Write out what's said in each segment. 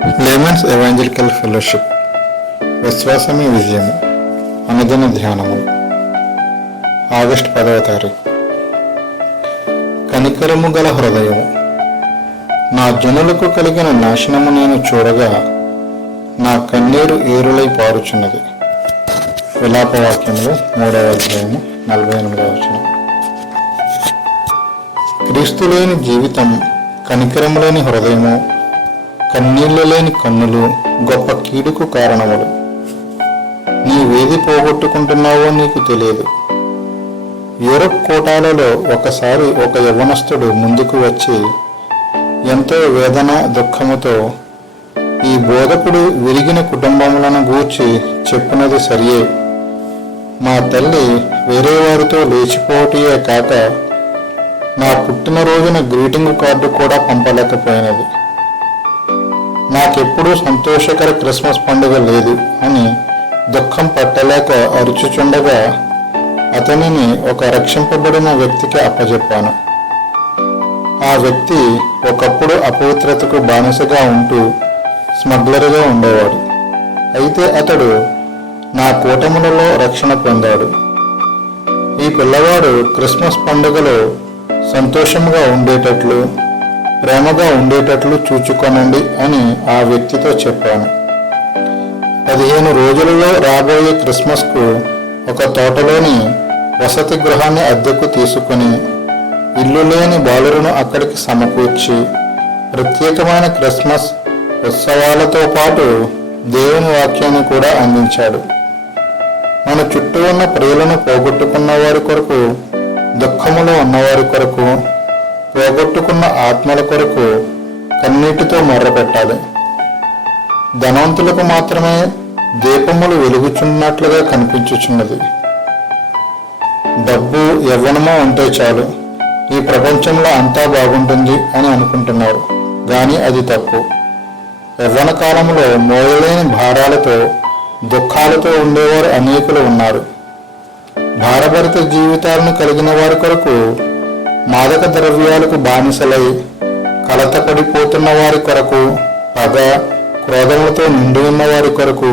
Layman's evangelical fellowship విశ్వాసమే విజయము అనుదిన ధ్యానము ఆగస్ట్ పదవ తారీఖు కనికరము గల హృదయము నా జనులకు కలిగిన నాశనము నేను చూడగా నా కన్నీరు ఏరులై పారుచున్నది విలాపవాక్యములు మూడవ అధ్యాయము నలభై ఎనిమిదవ వచనం క్రీస్తు లేని జీవితం కనికరము లేని హృదయము కన్నీళ్ళు లేని కన్నులు గొప్ప కీడుకు కారణములు. నీవేది పోగొట్టుకుంటున్నావో నీకు తెలియదు. యూరప్ కోటాలలో ఒకసారి ఒక యవనస్తుడు ముందుకు వచ్చి ఎంతో వేదన దుఃఖముతో ఈ బోధకుడు విరిగిన కుటుంబములను గూర్చి చెప్పినది సరియే. మా తల్లి వేరే వారితో లేచిపోవటే కాక నా పుట్టినరోజున గ్రీటింగ్ కార్డు కూడా పంపలేకపోయినది. నాకెప్పుడూ సంతోషకర క్రిస్మస్ పండుగ లేదు అని దుఃఖం పట్టలేక అరుచుచుండగా అతనిని ఒక రక్షింపబడిన వ్యక్తికి అప్పజెప్పాను. ఆ వ్యక్తి ఒకప్పుడు అపవిత్రతకు బానిసగా ఉంటూ స్మగ్లర్గా ఉండేవాడు. అయితే అతడు నా కూటములలో రక్షణ పొందాడు. ఈ పిల్లవాడు క్రిస్మస్ పండుగలో సంతోషంగా ఉండేటట్లు ప్రేమగా ఉండేటట్లు చూచుకొనండి అని ఆ వ్యక్తితో చెప్పాను. పదిహేను రోజులలో రాబోయే క్రిస్మస్కు ఒక తోటలోని వసతి గృహాన్ని అద్దెకు తీసుకుని ఇల్లు లేని బాలురును అక్కడికి సమకూర్చి ప్రత్యేకమైన క్రిస్మస్ ఉత్సవాలతో పాటు దేవుని వాక్యాన్ని కూడా అందించాడు. మన చుట్టూ ఉన్న ప్రియులను పోగొట్టుకున్న వారి కొరకు దుఃఖములో ఉన్నవారి కొరకు పోగొట్టుకున్న ఆత్మల కొరకు కన్నీటితో మొర్రపెట్టాలి. ధనవంతులకు మాత్రమే దీపములు వెలుగుచున్నట్లుగా కనిపించుచున్నది. డబ్బు యవ్వనమో ఉంటే చాలు. ఈ ప్రపంచంలో అంతా బాగుంటుంది అని అనుకుంటున్నారు. కానీ అది తప్పు. యవ్వన కాలంలో మోయలేని భారాలతో దుఃఖాలతో ఉండేవారు అనేకులు ఉన్నారు. భారభరిత జీవితాలను కలిగిన వారి కొరకు మాదక ద్రవ్యాలకు బానిసలై కలత పడిపోతున్న వారి కొరకు పగ క్రోధములతో నిండి ఉన్న వారి కొరకు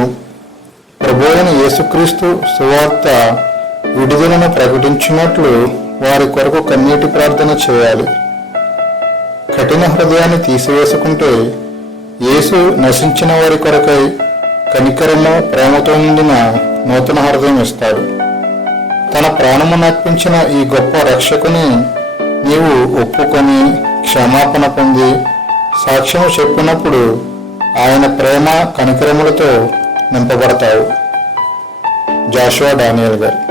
ప్రభువైన యేసుక్రీస్తు సువార్త విడుదలను ప్రకటించినట్లు వారి కొరకు కన్నీటి ప్రార్థన చేయాలి. కఠిన హృదయాన్ని తీసివేసుకుంటే యేసు నశించిన వారి కొరకై కనికరము ప్రేమతో నిండిన నూతన హృదయం ఇస్తాడు. తన ప్రాణమునర్పించిన ఈ గొప్ప రక్షకుని నీవు ఒప్పుకొని క్షమాపణ పొంది సాక్ష్యం చెప్పినప్పుడు ఆయన ప్రేమ కనికరములతో నింపబడతావు. జాషువా డానియల్ గారు.